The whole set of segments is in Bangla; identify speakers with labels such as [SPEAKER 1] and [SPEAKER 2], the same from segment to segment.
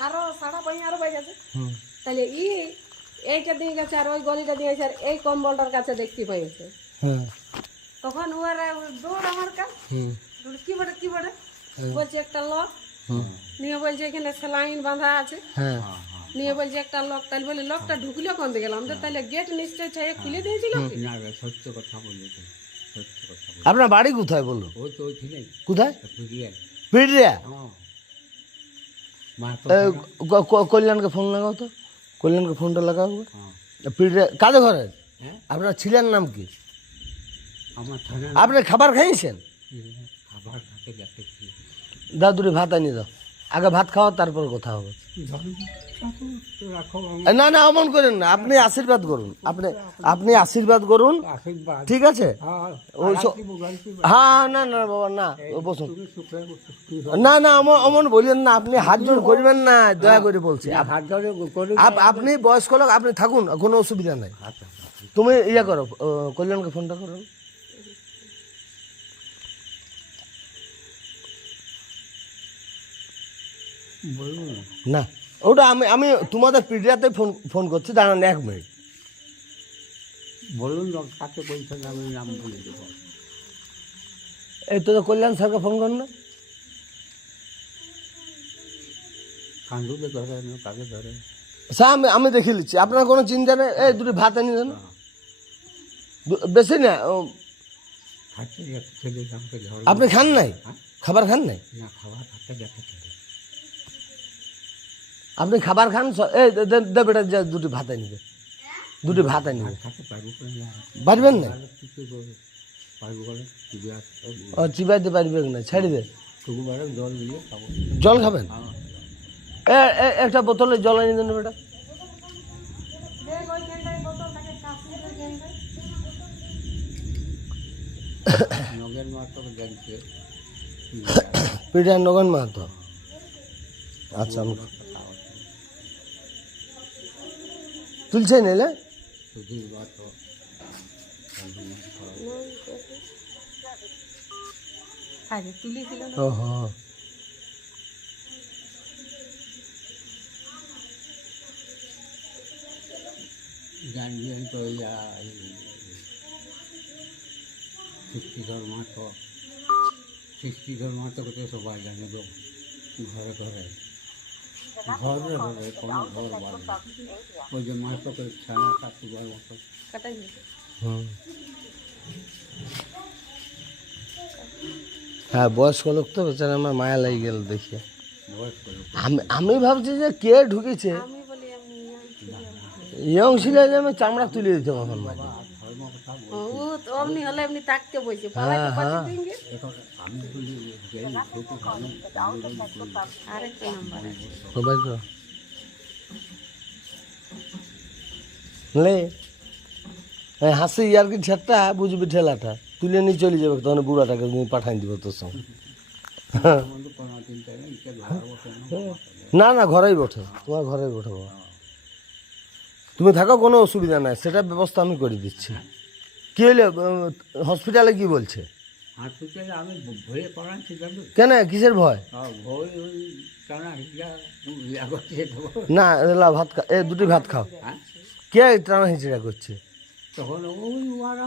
[SPEAKER 1] আরও সাড়া পাই আরও বাজাচ্ছে
[SPEAKER 2] হুম।
[SPEAKER 1] তাহলে ই এইটা দিয়ে গেছে আর ওই গলিটা দিয়ে গেছে আর এই কম্বলটার কাছে দেখতে পাইছে
[SPEAKER 2] হ্যাঁ।
[SPEAKER 1] তখন ওরা দৌড় আমার কাছে।
[SPEAKER 2] হুম।
[SPEAKER 1] বলে, কি কি বটে বলছে একটা লক। নিয়ে বলছে এখানে সেলাইন বাঁধা আছে।
[SPEAKER 2] হ্যাঁ।
[SPEAKER 1] নিয়ে বলছে একটা লক। তাহলে বলে লকটা ঢুকলো কোন দিকে গেলাম? তো তাহলে গেট নিশ্চয় ছাই খুলে দিয়েছিল কি?
[SPEAKER 3] সত্য কথা বলেছে সত্য কথা বলে
[SPEAKER 2] আপনার বাড়ি কোথায় বলো
[SPEAKER 3] ও তো ওইখানে
[SPEAKER 2] কোথায়? পিড়িয়া
[SPEAKER 3] হ্যাঁ
[SPEAKER 2] ক- ক- কল্যাণকে ফোন লাগাও তো। কল্যাণকে ফোনটা লাগাও
[SPEAKER 3] পিঠে
[SPEAKER 2] পিড়িয়া কাদের ঘরে?
[SPEAKER 3] হ্যাঁ?
[SPEAKER 2] আপনার ছিলেন নাম কি? আপনি খাবার খাইয়েছেন দাও দুটি ভাত আনিয়ে দাও। আগে ভাত খাওয়া তারপর কথা হবে। না না অমন করেন না। আপনি আশীর্বাদ করুন। আপনি আপনি আশীর্বাদ করুন। ঠিক আছে?
[SPEAKER 3] হ্যাঁ
[SPEAKER 2] হ্যাঁ না না বাবা না বসুন। না না অমন অমন বললেন না। আপনি হাত জোর করবেন না দয়া করে বলছি। আপ-
[SPEAKER 3] হাত ধরে করে
[SPEAKER 2] আপ- আপনি বয়স্ক লোক আপনি থাকুন কোনো অসুবিধা নাই। তুমি ইয়ে করো কল্যাণকে ফোনটা করো।
[SPEAKER 3] না
[SPEAKER 2] ওটা আমি আমি তোমাদের পিডিয়াতে ফোন ফোন করছি দাঁড়ান এক মিনিট।
[SPEAKER 3] বলুন কাকে বলছেন আমি নাম বলে দেবো।
[SPEAKER 2] এই তো কল্যাণ স্যারকে ফোন করুন না।
[SPEAKER 3] কান্দুকে ধরে কাকে ধরে?
[SPEAKER 2] স্যার আমি আমি দেখে নিচ্ছি আপনার কোনো চিন্তা নেই এই দুটি ভাত এনে দেন। বেশি না আপনি খান নাই?
[SPEAKER 3] হ্যাঁ?
[SPEAKER 2] খাবার খান নাই?
[SPEAKER 3] না খাবার হাতে
[SPEAKER 2] আপনি খাবার খান এই দে- বেটা দুটি ভাত আনিবে দুটি ভাত আনিবে পারবেন না? ও চিবাইতে পারবে না ছাড়ি দে।
[SPEAKER 3] জল দিয়ে খাব।
[SPEAKER 2] জল খাবেন?
[SPEAKER 3] হ্যাঁ।
[SPEAKER 2] একটা বোতলে জল এনে দেন বেটা। পিডিয়া নগন মাহাতো। আচ্ছা আমি তুলছে নিলে
[SPEAKER 3] সুধীর মাত্র
[SPEAKER 1] আগে তুলেছিল না
[SPEAKER 2] ও হো
[SPEAKER 3] জানবেন তো ওই সৃষ্টিধর মাত্র সৃষ্টিধর মাত্র করতে সবাই জানে গো ঘরে ঘরে ঘরে ঘরে কোনো ঘর বাড়ি ওই যে করে ছানা মতো
[SPEAKER 2] হ্যাঁ বয়স্ক লোক তো বেচারা আমার মায়া লেগে গেল দেখে। আমি আমি ভাবছি যে কে ঢুকেছে?
[SPEAKER 1] আমি
[SPEAKER 2] ইয়ং ছিল যে আমি চামড়া তুলে দিতাম এখন
[SPEAKER 3] ধর্ম কথা বল-
[SPEAKER 1] ও তো অমনি হলে এমনি তাকতে বসে
[SPEAKER 2] হাসি, ইয়ার কি ছেটটা বুঝবি ঠেলাটা। তুলে নিয়ে চলে যাবে, তখন বুড়াটাকে পাঠাই দিব তোর সঙ্গে।
[SPEAKER 3] না
[SPEAKER 2] না, ঘরেই বঠে তোমার ঘরেই বঠে তুমি থাকো, কোনো অসুবিধা নাই। সেটা ব্যবস্থা আমি করে দিচ্ছি। কি হইলে হসপিটালে কি বলছে?
[SPEAKER 3] আমি ভয়ে
[SPEAKER 2] কেন কিসের ভয়? না এলা ভাত খা এ দুটি ভাত খাও।
[SPEAKER 3] হ্যাঁ?
[SPEAKER 2] কে টানা হিচড়া করছে?
[SPEAKER 3] তখন ওই ওয়ারা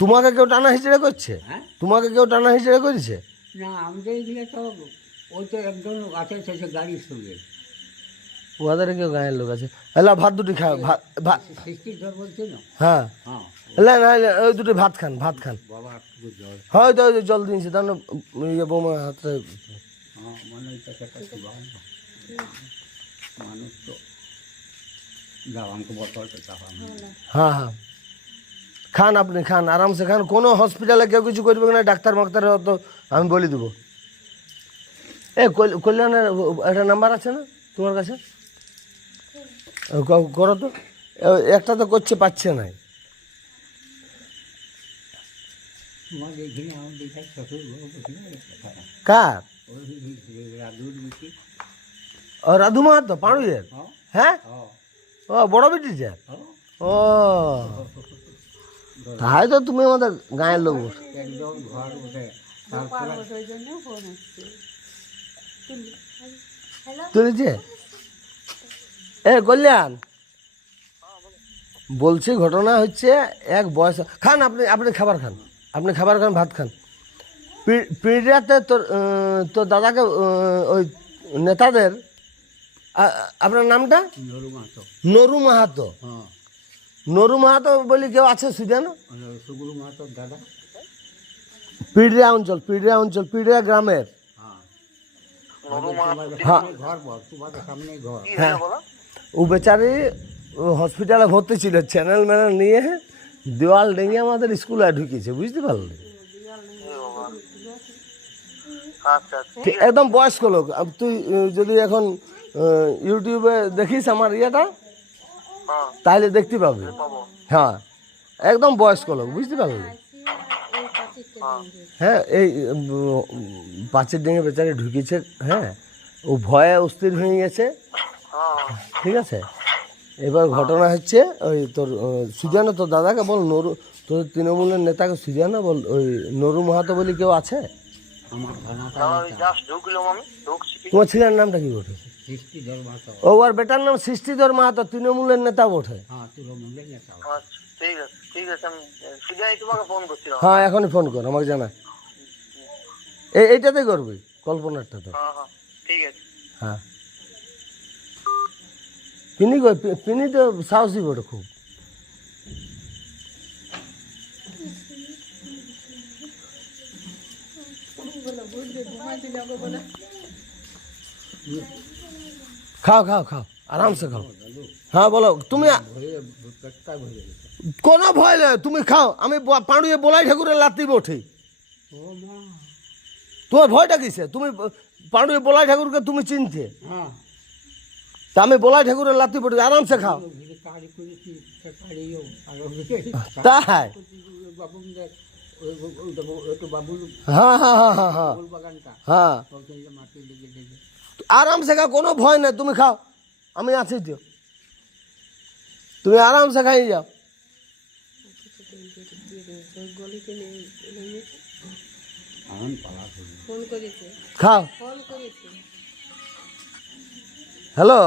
[SPEAKER 2] তোমাকে কেউ টানা হিচড়া করছে?
[SPEAKER 3] হ্যাঁ?
[SPEAKER 2] তোমাকে কেউ টানা হিচড়া করেছে?
[SPEAKER 3] না আমাদের এদিকে তো ওই তো একজন আছে সে গাড়ির সঙ্গে।
[SPEAKER 2] ওদের কেউ গায়ের লোক আছে। এলা ভাত দুটি খা ভাত ভাত
[SPEAKER 3] বলছে না?
[SPEAKER 2] হ্যাঁ।
[SPEAKER 3] হ্যাঁ।
[SPEAKER 2] এলা না ওই দুটি ভাত খান ভাত খান।
[SPEAKER 3] বাবা একটু জল
[SPEAKER 2] হয় দিয়েছে তার ইয়ে বৌমা হাতে
[SPEAKER 3] হ্যাঁ মানে
[SPEAKER 2] হ্যাঁ হ্যাঁ। খান আপনি খান আরামসে খান। কোনো হসপিটালে কেউ কিছু করবে না ডাক্তার মাক্তার তো আমি বলে দেবো। এ কল- কল্যাণের একটা নাম্বার আছে না তোমার কাছে? করো তো। একটা তো করছে পাচ্ছে নাই
[SPEAKER 3] তোমার এখানে আমার দেখাই শ্বশুর বউ বসে
[SPEAKER 2] কার? রাধু মাহাতো
[SPEAKER 3] হ্যাঁ?
[SPEAKER 2] ও বড় বেটি যে ও। তাই তো তুমি আমাদের গায়ের লোক
[SPEAKER 3] একদম ঘর
[SPEAKER 2] তুলেছে? এ কল্যাণ। বলছি ঘটনা হচ্ছে এক বয়স খান আপনি আপনি খাবার খান। আপনি খাবার খান ভাত খান। পি- পিড়িয়াতে তোর তোর দাদাকে ওই নেতাদের আপনার নামটা?
[SPEAKER 3] নরু
[SPEAKER 2] মাহাতো।
[SPEAKER 3] হ্যাঁ।
[SPEAKER 2] নরু মাহাতো বলি কেউ আছে সুজানো?
[SPEAKER 3] সুগুরু দাদা।
[SPEAKER 2] পিড়িয়া অঞ্চল পিড়িয়া অঞ্চল পিড়িয়া গ্রামের।
[SPEAKER 3] হ্যাঁ।
[SPEAKER 2] হ্যাঁ। হ্যাঁ। ও বেচারি হসপিটালে ভর্তি ছিল চ্যানেল ম্যানেল নিয়ে। দেওয়াল ডেঙে আমাদের স্কুলে ঢুকিয়েছে বুঝতে পারলি? ঠিক, একদম বয়স্ক লোক। তুই যদি এখন ইউটিউবে দেখিস আমার ইয়েটা তাহলে দেখতে পাবি। হ্যাঁ একদম বয়স্ক লোক বুঝতে পারলি? হ্যাঁ এই পাঁচের ডিঙে বেচারে ঢুকিয়েছে হ্যাঁ। ও ভয়ে অস্থির হয়ে গেছে। ঠিক আছে? এবার ঘটনা হচ্ছে ওই তোর সুজানো তোর দাদাকে বল নরু তোর তৃণমূলের নেতাকে সুজানো বল ওই নরু মাহাতো বলি কেউ আছে?
[SPEAKER 3] আমার
[SPEAKER 2] তোমার ছেলের নামটা কি বটে? ও আর বেটার নাম সৃষ্টিধর মাহাতো তৃণমূলের নেতা বটে।
[SPEAKER 3] হ্যাঁ
[SPEAKER 4] আচ্ছা ঠিক আছে ঠিক আছে আমি সিধাই তোমাকে ফোন করছিলাম।
[SPEAKER 2] হ্যাঁ এখনই ফোন কর আমাকে জানা এই এইটাতে করবি কল্পনারটাতে।
[SPEAKER 4] হ্যাঁ হ্যাঁ ঠিক আছে।
[SPEAKER 2] হ্যাঁ। পিনি পিনি তো সাহসী বটে খুব। খাও খাও খাও আরামসে খাও। হ্যাঁ বলো তুমি কোনো ভয় নেই তুমি খাও। আমি পাঁড়ুয়ে বলাই ঠাকুরের লাত্তি বঠি।
[SPEAKER 3] ও
[SPEAKER 2] তোমার ভয়টা কিসে? তুমি পাঁড়ুয়ে বলাই ঠাকুরকে তুমি চিনতে?
[SPEAKER 3] হ্যাঁ।
[SPEAKER 2] তা আমি বলাই ঠাকুরের লাত্তি বঠি আরামসে খাও। তাই? হ্যাঁ হ্যাঁ হ্যাঁ আরামসে খাও কোনো ভয় নেই তুমি খাও। আমি আছি তো। তুমি আরামসে খাই যাও। খাও। হ্যালো?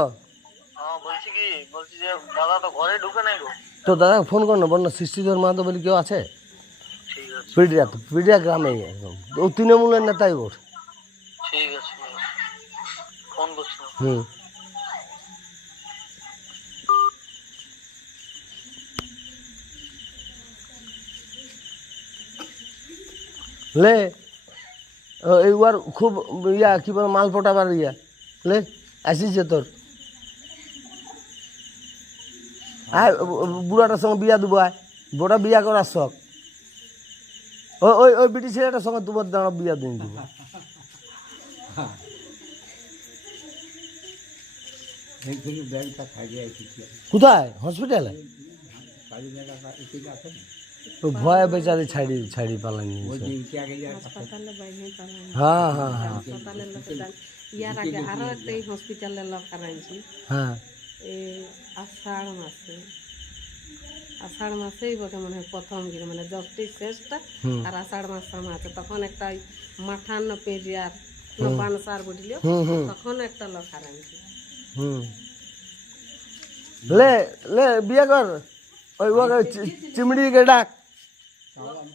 [SPEAKER 4] হ্যাঁ বলছি কি বলছি যে দাদা তো ঘরে ঢুকে নাই গো।
[SPEAKER 2] তো দাদা ফোন কর না বল না সৃষ্টিধর মাহাতো বলি কেউ আছে? পিডিয়া তো পিডিয়া গ্রামে একদম। ও তৃণমূলের নেতাই ওর।
[SPEAKER 4] ঠিক আছে ফোন করছিলাম
[SPEAKER 2] হুম। লে এইবার খুব ইয়া কি বলে মাল পটাবার ইয়া। লে। আসিছে তোর। আয় বুড়াটার সঙ্গে বিয়া দেবো আয়। বুড়া বিয়া করার শখ। ওই ওই ওই বিটি ছেলেটার সঙ্গে তোমার দাঁড়া বিয়া দিয়ে দিব। কোথায়? হসপিটালে? তো ভয়ে বেচারি ছাড়ি ছাড়ি পালানি
[SPEAKER 3] যে
[SPEAKER 2] হ্যাঁ হ্যাঁ হ্যাঁ।
[SPEAKER 1] ইয়ার আগে আরও একটা এই হসপিটালের লোক হারাইছি
[SPEAKER 2] হ্যাঁ।
[SPEAKER 1] এই আষাঢ় মাসে। আষাঢ় মাসেই বটে মনে হয় প্রথম গিয়ে মানে জস্টিস শেষটা। আর আষাঢ় মাস সময় আছে। তখন একটা ওই মাঠান্ন পেরিয়ার পানসার বুঝলিও
[SPEAKER 2] হুম হুম।
[SPEAKER 1] তখন একটা লোক হারাইছি
[SPEAKER 2] হুম। লে লে বিয়ে কর। ওই চিমড়িকে ডাক।
[SPEAKER 3] তাহলে আমি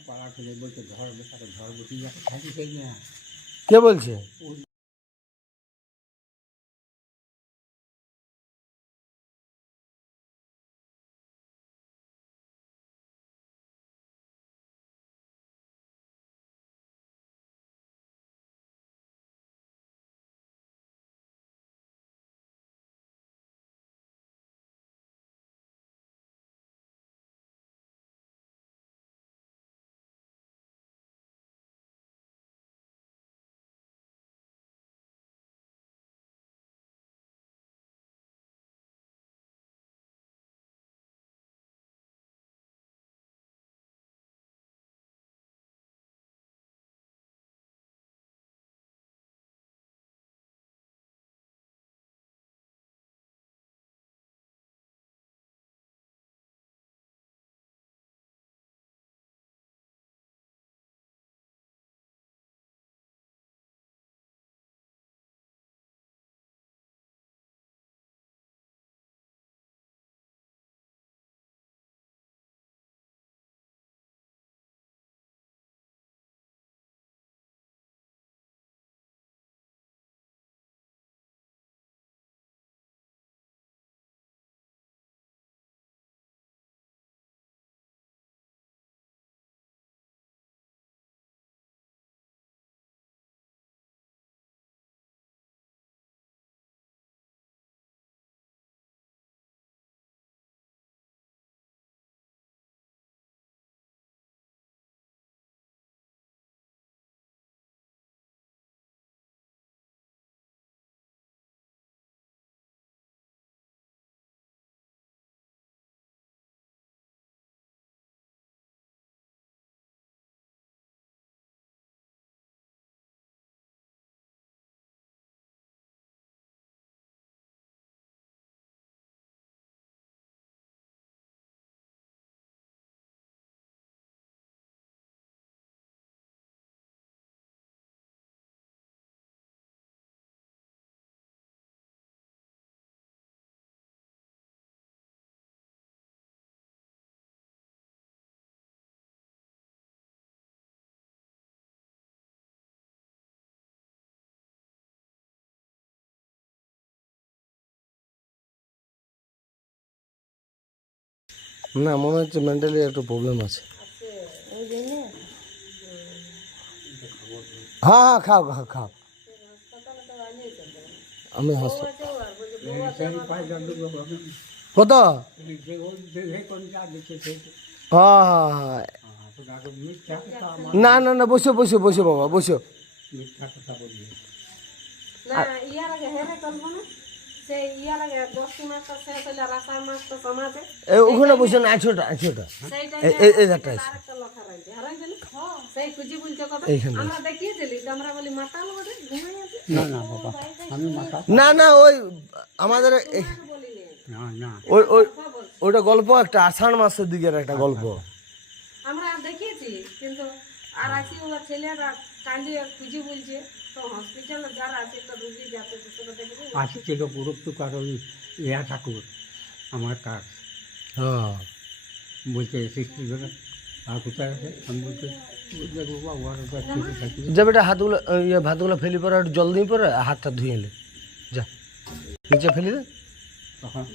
[SPEAKER 3] না
[SPEAKER 2] মনে হচ্ছে মেন্টালি একটু প্রবলেম আছে। হ্যাঁ হ্যাঁ খাও খাও খাও। আমি। কত? হ্যাঁ হ্যাঁ হ্যাঁ। না না না বসো বসো বসো বাবা বসো।
[SPEAKER 3] মিথ্যা কথা বলি
[SPEAKER 1] না ইয়ার আগে হেরে করব না।
[SPEAKER 2] ওখানে বসে না আছোটা
[SPEAKER 1] সেই
[SPEAKER 2] এই- ধারটা
[SPEAKER 1] না?
[SPEAKER 3] না না বাবা আমি মাথা
[SPEAKER 2] না না ওই আমাদের। ওইটা গল্প একটা আষাঢ় মাসের দিকের একটা গল্প।
[SPEAKER 1] আমরা দেখিয়েছি কিন্তু আর আছি ও ছেলেরা কান্দিয়ে খুঁজি বলছে
[SPEAKER 3] আসছিল পুরুত্ব কারণ ইয়া ঠাকুর আমার কাজ।
[SPEAKER 2] হ্যাঁ
[SPEAKER 3] বলছে সৃষ্টি করে আর কোথায় আছে? আমি বলছি
[SPEAKER 2] যে বেটা হাতগুলো ইয়ে ভাতগুলো ফেলি পরে একটু জল দিয়ে পরে হাতটা ধুয়ে নে। যা। নিচে ফেলি দে।
[SPEAKER 3] তখন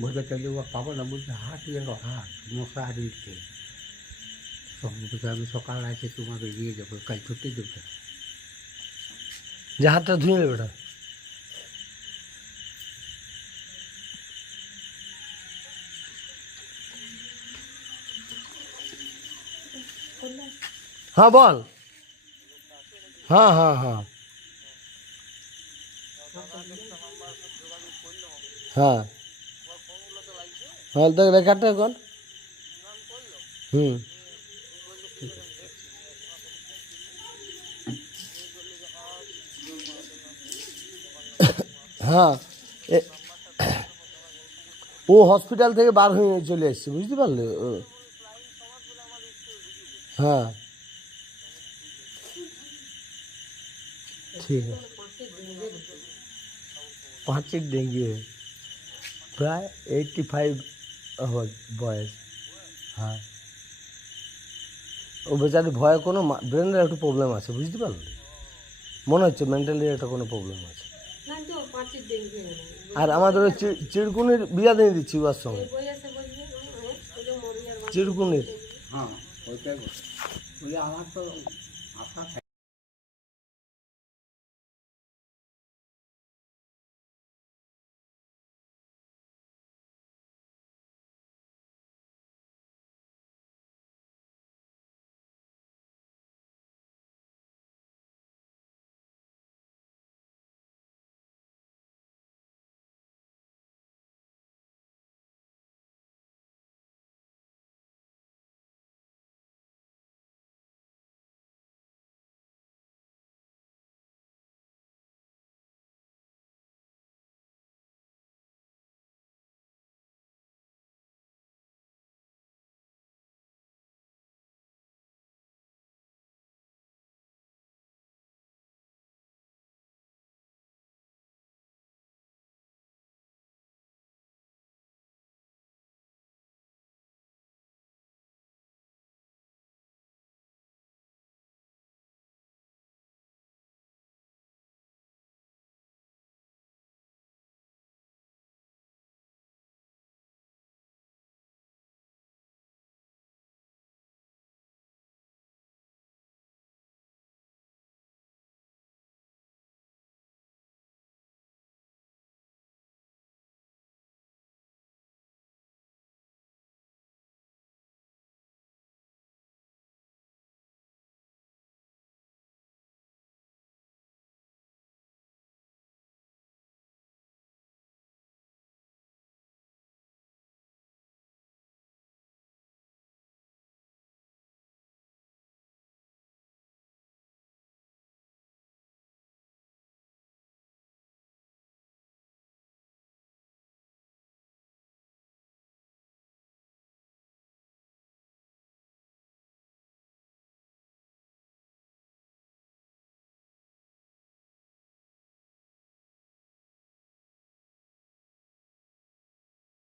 [SPEAKER 3] বলতে চাইলে ও পাবো না। বলছে হাত গেল হাত মশা বলছে আমি সকাল আছে তোমাকে দিয়ে যাব কাল ছুটি দেবো।
[SPEAKER 2] যে হাতটা ধুয়ে নে বেটা হ্যাঁ বল। হ্যাঁ হ্যাঁ হ্যাঁ। হ্যাঁ। হ্যাঁ দেখ রেখাটা কর হুম। হ্যাঁ। ও হসপিটাল থেকে বার হয়ে চলে এসছে, বুঝতে পারলে? হ্যাঁ। ঠিক আছে। পাঁচের ডেঙ্গি প্রায় এইটটি ফাইভ বয়স হ্যাঁ। ও বেচারি ভয়ে কোনো ব্রেনের একটু প্রবলেম আছে, বুঝতে পারলে? মনে হচ্ছে মেন্টালি একটা কোনো প্রবলেম আছে
[SPEAKER 1] না তো পাঁচের দিন গিয়ে
[SPEAKER 2] আর আমাদের ওই চিরকুনির বিয়া দিয়ে দিচ্ছি ওর সঙ্গে চিরকুনির।
[SPEAKER 3] হ্যাঁ আমার তো আশা